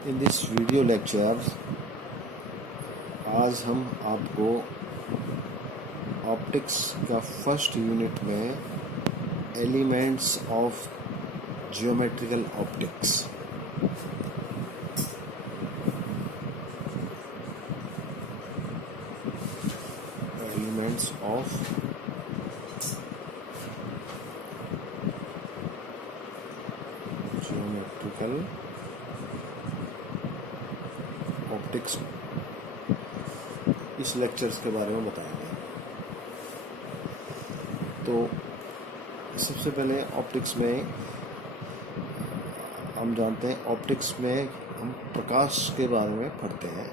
In this video lecture आज हम आपको ऑप्टिक्स का फर्स्ट यूनिट में elements of geometrical optics elements of geometrical optics इस लेक्चर्स के बारे में बताएंगे। तो सबसे पहले ऑप्टिक्स में हम जानते हैं, ऑप्टिक्स में हम प्रकाश के बारे में पढ़ते हैं।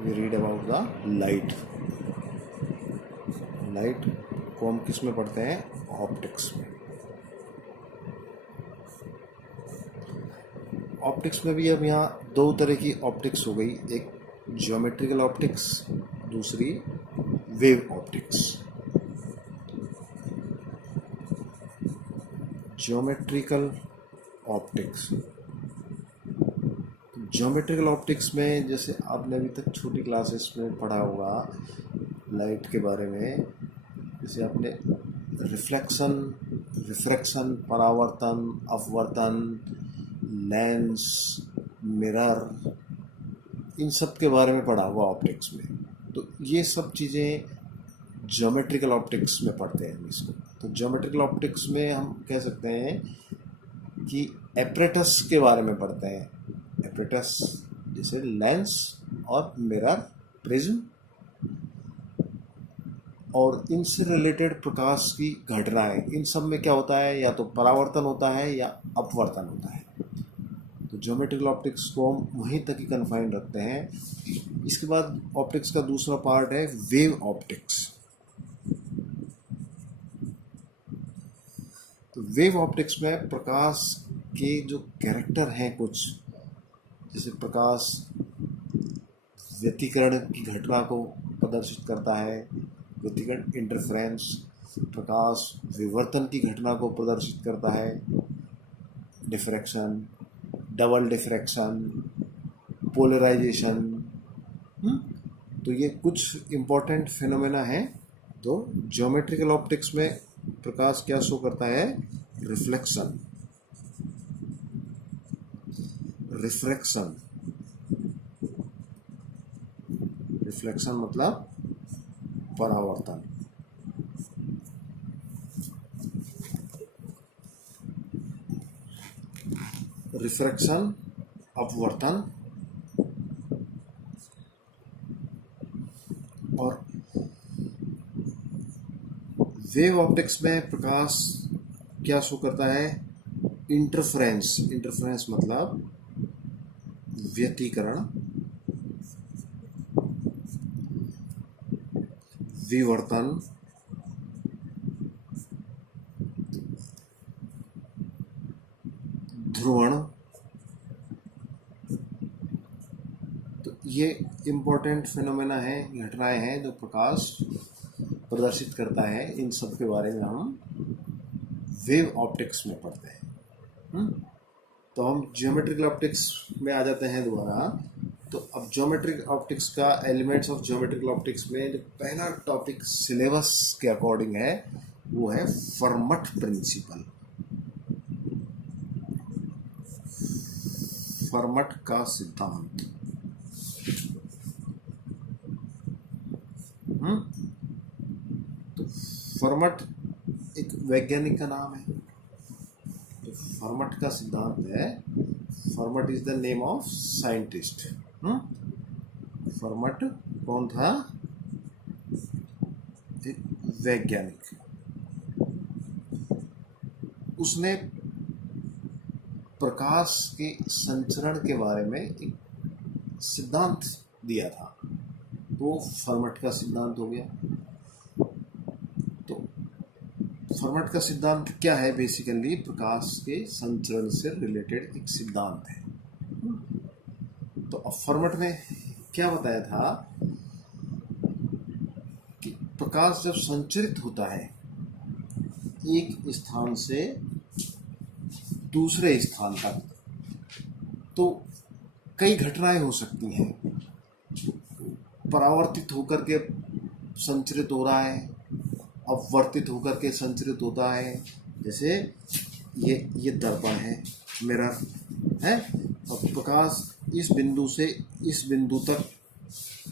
We read about the light को हम किस में पढ़ते हैं? ऑप्टिक्स में। ऑप्टिक्स में भी अब यहाँ दो तरह की ऑप्टिक्स हो गई, एक ज्योमेट्रिकल ऑप्टिक्स, दूसरी wave optics. Geometrical optics, geometrical optics में जैसे आपने अभी तक छोटी क्लासेस में पढ़ा होगा लाइट के बारे में, जैसे आपने रिफ्रैक्शन, परावर्तन, अपवर्तन, लेंस, मिरर, इन सब के बारे में पढ़ा हुआ ऑप्टिक्स में। तो ये सब चीज़ें ज्योमेट्रिकल ऑप्टिक्स में पढ़ते हैं हम इसको। तो ज्योमेट्रिकल ऑप्टिक्स में हम कह सकते हैं कि एपरेटस के बारे में पढ़ते हैं। एपरेटस जैसे लेंस और मिरर, प्रिज्म, और इनसे रिलेटेड प्रकाश की घटनाएं, इन सब में क्या होता है? या तो परावर्तन होता है या अपवर्तन होता है। तो ज्योमेट्रिकल ऑप्टिक्स को हम वहीं तक ही कन्फाइंड रखते हैं। इसके बाद ऑप्टिक्स का दूसरा पार्ट है वेव ऑप्टिक्स। तो वेव ऑप्टिक्स में प्रकाश के जो कैरेक्टर हैं कुछ, जैसे प्रकाश व्यतिकरण की घटना को प्रदर्शित करता है, व्यतिकरण इंटरफेरेंस, प्रकाश विवर्तन की घटना को प्रदर्शित करता है, डिफ्रैक्शन, डबल डिफ्रैक्शन, पोलराइजेशन। तो ये कुछ इम्पोर्टेंट फिनोमेना हैं। तो ज्योमेट्रिकल ऑप्टिक्स में प्रकाश क्या शो करता है? रिफ्लेक्शन, रिफ्लेक्शन मतलब परावर्तन। रिफ्रैक्शन, अपवर्तन। और वेव ऑप्टिक्स में प्रकाश क्या शो करता है? इंटरफेरेंस मतलब व्यतिकरण, विवर्तन, ध्रुवण। तो ये इम्पोर्टेंट फिनोमेना है, घटनाएं हैं जो प्रकाश प्रदर्शित करता है। इन सब के बारे में हम वेव ऑप्टिक्स में पढ़ते हैं। तो हम ज्योमेट्रिकल ऑप्टिक्स में आ जाते हैं दोबारा। तो अब ज्योमेट्रिक ऑप्टिक्स का, एलिमेंट्स ऑफ ज्योमेट्रिकल ऑप्टिक्स में जो पहला टॉपिक सिलेबस के अकॉर्डिंग है वो है फर्मट प्रिंसिपल। फर्मट का सिद्धांत। तो फर्मट एक वैज्ञानिक का नाम है। तो फर्मट का सिद्धांत है, Fermat is the name of scientist. Fermat कौन था? एक वैज्ञानिक। उसने प्रकाश के संचरण के बारे में एक सिद्धांत दिया था, तो फर्मट का सिद्धांत हो गया। तो फर्मट का सिद्धांत क्या है? बेसिकली प्रकाश के संचरण से रिलेटेड एक सिद्धांत है। तो अब फर्मट ने क्या बताया था कि प्रकाश जब संचरित होता है एक स्थान से दूसरे स्थान तक, तो कई घटनाएं हो सकती हैं, परावर्तित होकर के संचरित हो रहा है, अपवर्तित होकर के संचरित होता है। जैसे ये दर्पण है, मिरर है, और प्रकाश इस बिंदु से इस बिंदु तक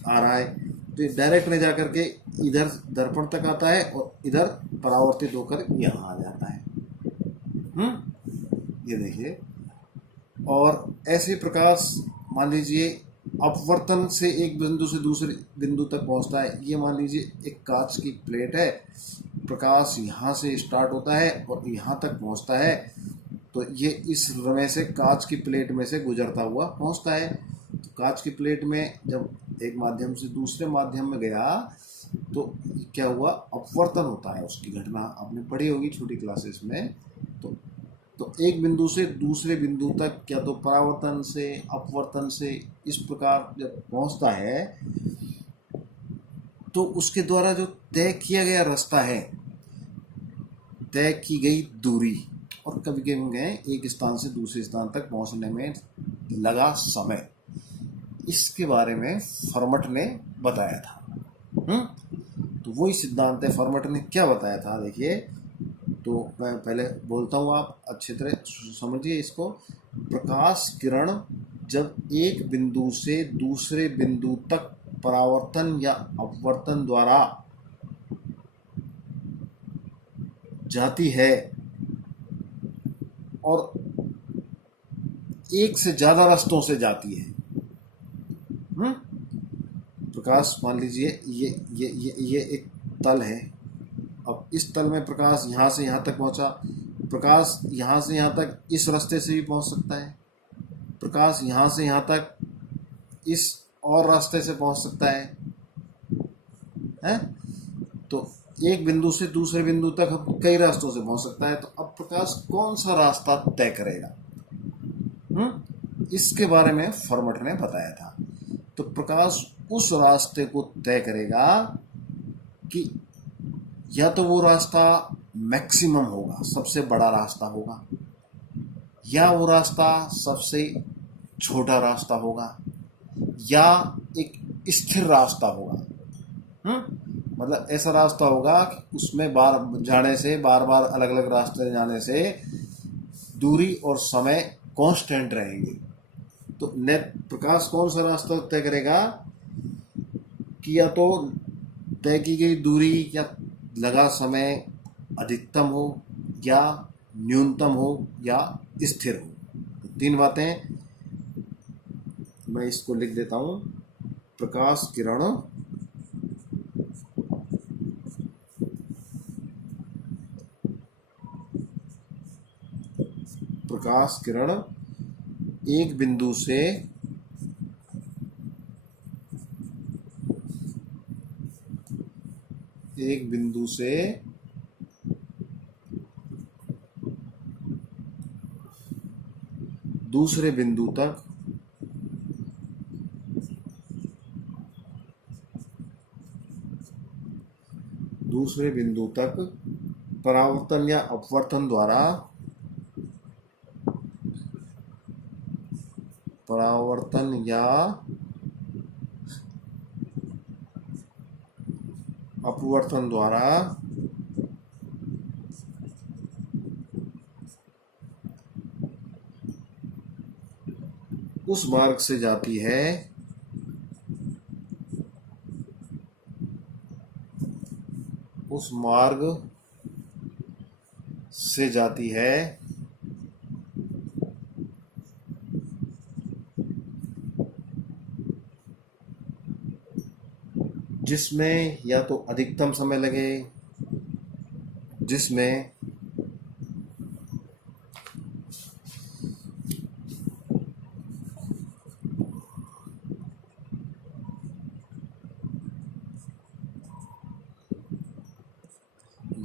आ रहा है, तो ये डायरेक्ट में जाकर के इधर दर्पण तक आता है और इधर परावर्तित होकर यहाँ आ जाता है। ये देखिए। और ऐसे प्रकाश मान लीजिए अपवर्तन से एक बिंदु से दूसरे बिंदु तक पहुंचता है। ये मान लीजिए एक कांच की प्लेट है, प्रकाश यहाँ से स्टार्ट होता है और यहाँ तक पहुंचता है, तो ये इस में से कांच की प्लेट में से गुजरता हुआ पहुंचता है। तो कांच की प्लेट में जब एक माध्यम से दूसरे माध्यम में गया तो क्या हुआ, अपवर्तन होता है। उसकी घटना आपने पढ़ी होगी छोटी क्लासेस में। तो एक बिंदु से दूसरे बिंदु तक क्या तो परावर्तन से अपवर्तन से इस प्रकार जब पहुंचता है तो उसके द्वारा जो तय किया गया रास्ता है, तय की गई दूरी, और कभी कभी एक स्थान से दूसरे स्थान तक पहुंचने में लगा समय, इसके बारे में फर्मट ने बताया था। तो वही सिद्धांत है। फर्मट ने क्या बताया था देखिए, तो मैं पहले बोलता हूँ, आप अच्छी तरह समझिए इसको। प्रकाश किरण जब एक बिंदु से दूसरे बिंदु तक परावर्तन या अपवर्तन द्वारा जाती है और एक से ज्यादा रास्तों से जाती है। प्रकाश मान लीजिए ये एक तल है। अब इस तल में प्रकाश यहाँ से यहाँ तक पहुँचा, प्रकाश यहाँ से यहाँ तक इस रास्ते से भी पहुँच सकता है, प्रकाश यहाँ से यहाँ तक इस और रास्ते से पहुँच सकता है, तो एक बिंदु से दूसरे बिंदु तक कई रास्तों से पहुँच सकता है। तो अब प्रकाश कौन सा रास्ता तय करेगा, इसके बारे में फर्मट ने बताया था। तो प्रकाश उस रास्ते को तय करेगा कि या तो वो रास्ता मैक्सिमम होगा, सबसे बड़ा रास्ता होगा, या वो रास्ता सबसे छोटा रास्ता होगा, या एक स्थिर रास्ता होगा। मतलब ऐसा रास्ता होगा कि उसमें बार जाने से, बार बार अलग अलग रास्ते जाने से दूरी और समय कांस्टेंट रहेंगे। तो नेट प्रकाश कौन सा रास्ता तय करेगा कि या तो तय की गई दूरी या लगा समय अधिकतम हो, या न्यूनतम हो, या स्थिर हो। तो तीन बातें मैं इसको लिख देता हूं। प्रकाश किरण एक बिंदु से दूसरे बिंदु तक परावर्तन या अपवर्तन द्वारा उस मार्ग से जाती है जिसमें या तो अधिकतम समय लगे, जिसमें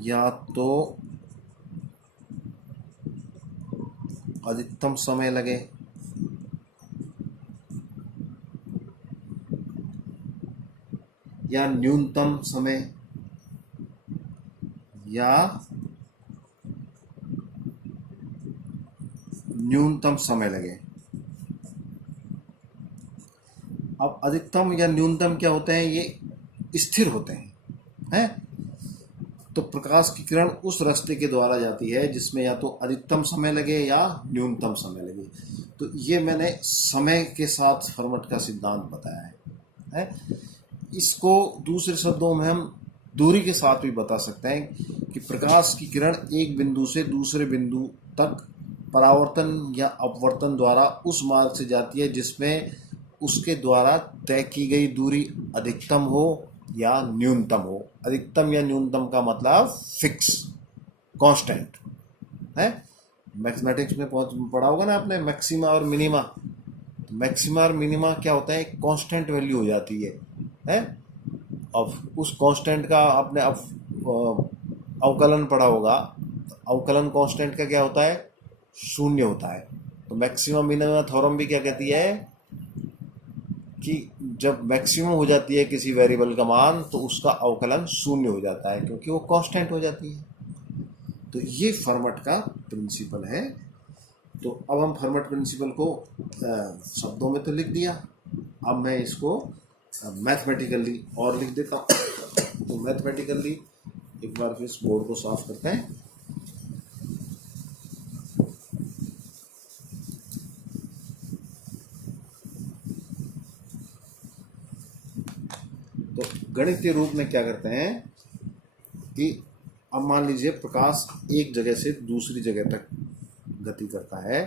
या तो अधिकतम समय लगे या न्यूनतम समय लगे। अब अधिकतम या न्यूनतम क्या होते हैं, ये स्थिर होते हैं। तो प्रकाश की किरण उस रास्ते के द्वारा जाती है जिसमें या तो अधिकतम समय लगे या न्यूनतम समय लगे। तो ये मैंने समय के साथ फर्मट का सिद्धांत बताया है। इसको दूसरे शब्दों में हम दूरी के साथ भी बता सकते हैं कि प्रकाश की किरण एक बिंदु से दूसरे बिंदु तक परावर्तन या अपवर्तन द्वारा उस मार्ग से जाती है जिसमें उसके द्वारा तय की गई दूरी अधिकतम हो या न्यूनतम हो। अधिकतम या न्यूनतम का मतलब फिक्स, कांस्टेंट है। मैथमेटिक्स में पढ़ा होगा ना आपने, मैक्सिमा और मिनिमा। तो मैक्सिमा और मिनिमा क्या होता है, एक कांस्टेंट वैल्यू हो जाती है। अब उस कांस्टेंट का आपने अब अवकलन पढ़ा होगा। अवकलन कांस्टेंट का क्या होता है, शून्य होता है। तो मैक्सिमम मिनिमम थ्योरम भी क्या कहती है कि जब मैक्सिमम हो जाती है किसी वेरिएबल का मान तो उसका अवकलन शून्य हो जाता है, क्योंकि वो कांस्टेंट हो जाती है। तो ये फर्मट का प्रिंसिपल है। तो अब हम फर्मट प्रिंसिपल को शब्दों में तो लिख दिया, अब मैं इसको मैथमेटिकली और लिख देता हूँ। तो मैथमेटिकली एक बार फिर इस बोर्ड को साफ करते हैं। तो गणितीय रूप में क्या करते हैं कि अब मान लीजिए प्रकाश एक जगह से दूसरी जगह तक गति करता है।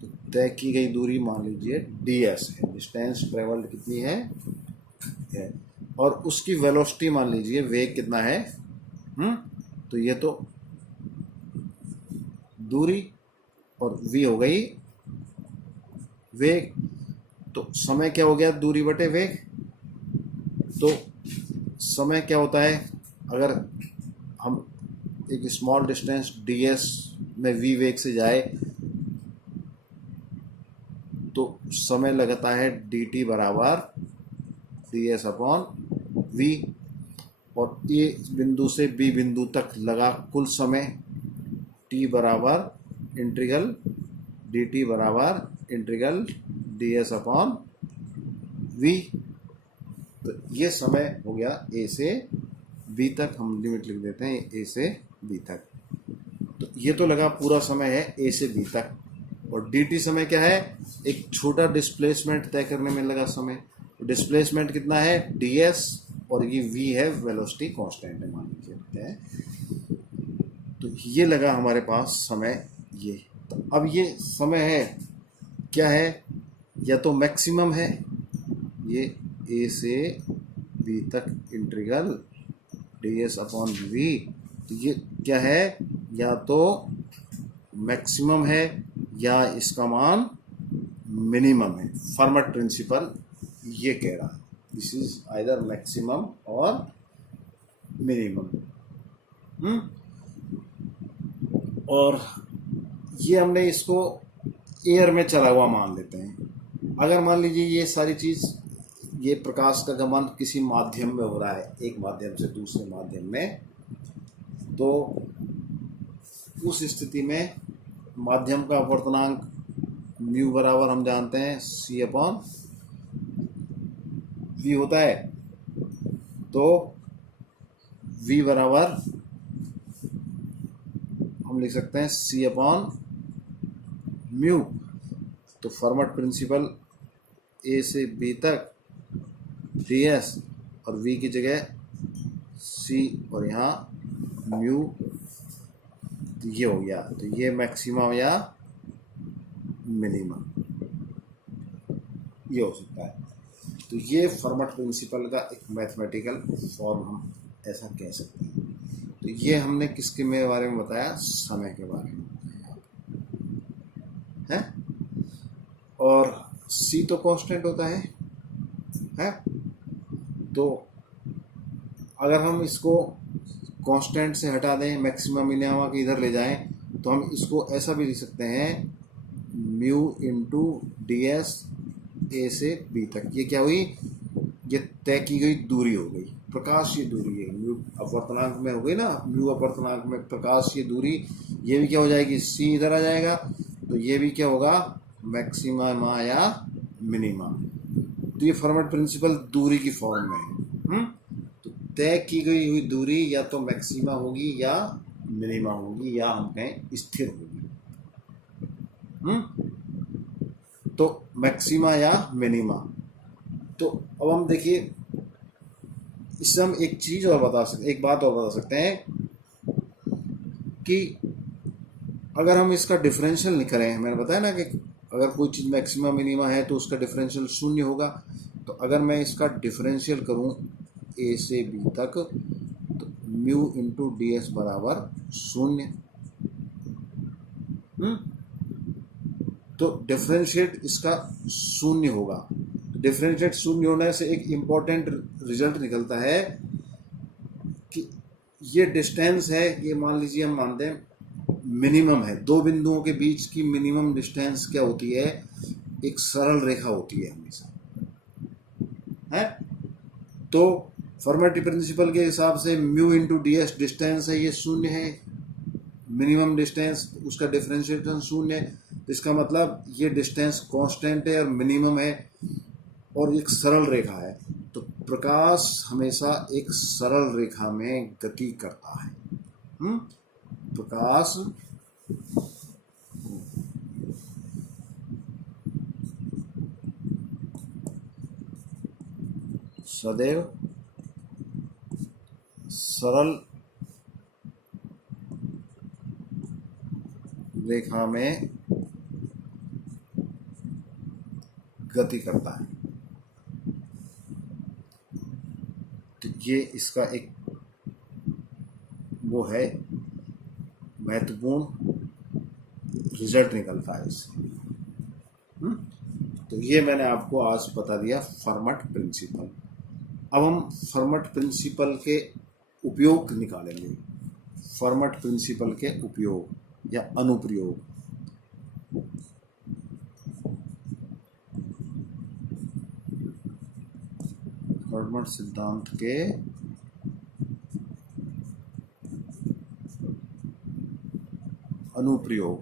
तो तय की गई दूरी मान लीजिए ds है, डिस्टेंस ट्रेवल्ड कितनी है, और उसकी वेलोसिटी मान लीजिए वेग कितना है। तो ये तो दूरी और v हो गई वेग। तो समय क्या हो गया, दूरी बटे वेग। तो समय क्या होता है, अगर हम एक स्मॉल डिस्टेंस ds में v वेग से जाए तो समय लगता है dt बराबर ds अपॉन v, और ए बिंदु से बी बिंदु तक लगा कुल समय t बराबर इंटीग्रल dt बराबर इंटीग्रल ds अपॉन v। तो ये समय हो गया a से b तक, हम लिमिट लिख देते हैं a से b तक। तो ये तो लगा पूरा समय है a से b तक, और dt समय क्या है, एक छोटा डिस्प्लेसमेंट तय करने में लगा समय। डिस्प्लेसमेंट कितना है ds, और ये v है, वेलोसिटी कांस्टेंट है मान लीजिए। तो ये लगा हमारे पास समय ये। तो अब ये समय है क्या है, या तो मैक्सिमम है, ये a से b तक इंटीग्रल ds अपॉन v। तो ये क्या है, या तो मैक्सिमम है या इसका मान मिनिमम है। फर्मट प्रिंसिपल ये कह रहा है, दिस इज आइदर मैक्सिमम और मिनिमम। और ये हमने इसको एयर में चला हुआ मान लेते हैं। अगर मान लीजिए ये सारी चीज़, ये प्रकाश का गमन किसी माध्यम में हो रहा है, एक माध्यम से दूसरे माध्यम में, तो उस स्थिति में माध्यम का अपवर्तनांक म्यू बराबर हम जानते हैं c अपॉन v होता है। तो v बराबर हम लिख सकते हैं c अपॉन म्यू। तो फर्मट प्रिंसिपल a से b तक ds और v की जगह c और यहाँ म्यू, तो ये हो गया। तो ये मैक्सिमम या मिनिमम ये हो सकता है। तो ये फर्मट प्रिंसिपल का एक मैथमेटिकल फॉर्म हम ऐसा कह सकते हैं। तो ये हमने किसके में बारे में बताया, समय के बारे में है। और c तो कांस्टेंट होता है। तो अगर हम इसको कांस्टेंट से हटा दें, मैक्सिमम मिनिमम के इधर ले जाएं, तो हम इसको ऐसा भी लिख सकते हैं म्यू इंटू ds a से b तक। ये क्या हुई, ये तय की गई दूरी हो गई, प्रकाश ये दूरी है, म्यू अपवर्तनांक में हो गई ना, म्यू अपवर्तनांक में प्रकाश ये दूरी, ये भी क्या हो जाएगी, c इधर आ जाएगा। तो ये भी क्या होगा, मैक्सिमम या मिनिमम। तो ये फर्मेट प्रिंसिपल दूरी की फॉर्म में है। तो तय की गई हुई दूरी या तो मैक्सिमा होगी या मिनिमा होगी या हम कहें स्थिर होगी। तो मैक्सिमा या मिनिमा। तो अब हम देखिए, इससे हम एक चीज और बता सकते, एक बात और बता सकते हैं कि अगर हम इसका डिफरेंशियल नहीं करें, मैंने बताया ना कि अगर कोई चीज़ मैक्सिमा मिनिमा है तो उसका डिफरेंशियल शून्य होगा। तो अगर मैं इसका डिफरेंशियल करूं ए से बी तक, तो म्यू इंटू डी एस बराबर शून्य। तो डिफरेंशिएट इसका शून्य होगा। डिफरेंशिएट शून्य होने से एक इम्पॉर्टेंट रिजल्ट निकलता है कि ये डिस्टेंस है, ये मान लीजिए हम मानते हैं मिनिमम है, दो बिंदुओं के बीच की मिनिमम डिस्टेंस क्या होती है, एक सरल रेखा होती है हमेशा, है। तो फर्मेट प्रिंसिपल के हिसाब से mu into D S distance है, ये शून्य है, मिनिमम डिस्टेंस, उसका डिफरेंशिएशन शून्य है। इसका मतलब ये डिस्टेंस कांस्टेंट है और मिनिमम है और एक सरल रेखा है। तो प्रकाश हमेशा एक सरल रेखा में गति करता है। प्रकाश सदैव सरल रेखा में गति करता है। तो ये इसका एक वो है महत्वपूर्ण रिजल्ट निकलता है इससे। तो ये मैंने आपको आज बता दिया फर्मेट प्रिंसिपल। अब हम फर्मेट प्रिंसिपल के उपयोग निकालेंगे। फर्मेट प्रिंसिपल के उपयोग या अनुप्रयोग। फर्मेट सिद्धांत के अनुप्रयोग।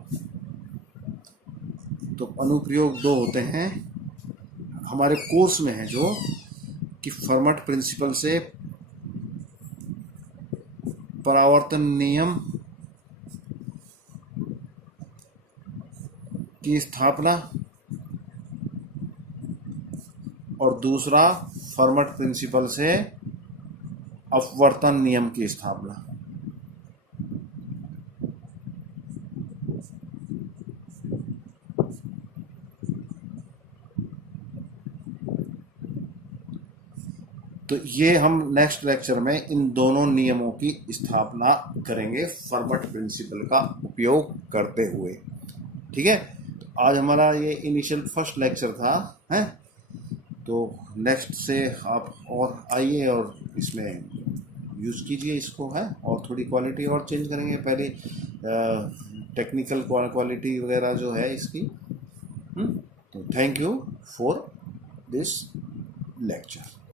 तो अनुप्रयोग दो होते हैं, हमारे कोर्स में है जो कि फर्मेट प्रिंसिपल से परावर्तन नियम की स्थापना और दूसरा फर्मेट प्रिंसिपल से अपवर्तन नियम की स्थापना। तो ये हम नेक्स्ट लेक्चर में इन दोनों नियमों की स्थापना करेंगे फर्मेट प्रिंसिपल का उपयोग करते हुए। ठीक है, तो आज हमारा ये इनिशियल फर्स्ट लेक्चर था, है। तो नेक्स्ट से आप और आइए और इसमें यूज़ कीजिए इसको, है। और थोड़ी क्वालिटी और चेंज करेंगे, पहले टेक्निकल क्वालिटी वगैरह जो है इसकी। तो thank you for this lecture.